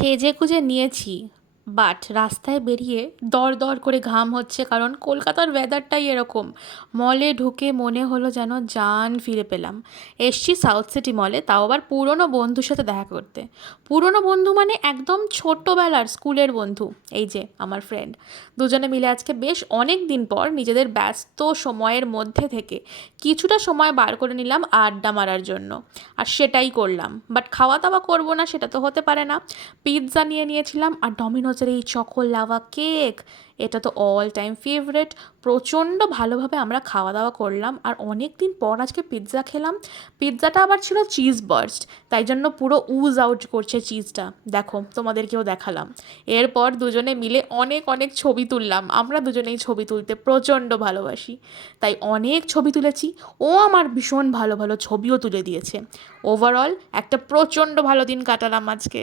সেজেগুজে নিয়েছি, বাট রাস্তায় বেরিয়ে দর করে ঘাম হচ্ছে, কারণ কলকাতার ওয়েদারটাই এরকম। মলে ঢুকে মনে হলো যেন জান ফিরে পেলাম। এসছি সাউথ সিটি মলে, তাও আবার পুরনো বন্ধুর সাথে দেখা করতে। পুরনো বন্ধু মানে একদম ছোট্টবেলার স্কুলের বন্ধু। এই যে আমার ফ্রেন্ড, দুজনে মিলে আজকে বেশ অনেক দিন পর নিজেদের ব্যস্ত সময়ের মধ্যে থেকে কিছুটা সময় বার করে নিলাম আড্ডা মারার জন্য। আর সেটাই করলাম, বাট খাওয়া দাওয়া করবো না সেটা তো হতে পারে না। পিৎজা নিয়ে নিয়েছিলাম, আর ডমিনোজের এই চকো লাভা কেক, এটা তো অল টাইম ফেভারেট। প্রচণ্ড ভালোভাবে আমরা খাওয়া দাওয়া করলাম, আর অনেক দিন পর আজকে পিৎজা খেলাম। পিৎজাটা আবার ছিল চিজ বার্স্ট, তাই জন্য পুরো উজ আউট করছে চিজটা। দেখো, তোমাদেরকেও দেখালাম। এরপর দুজনে মিলে অনেক অনেক ছবি তুললাম। আমরা দুজনেই ছবি তুলতে প্রচণ্ড ভালোবাসি, তাই অনেক ছবি তুলেছি। ও আমার ভীষণ ভালো ভালো ছবিও তুলে দিয়েছে। ওভারঅল একটা প্রচণ্ড ভালো দিন কাটালাম আজকে।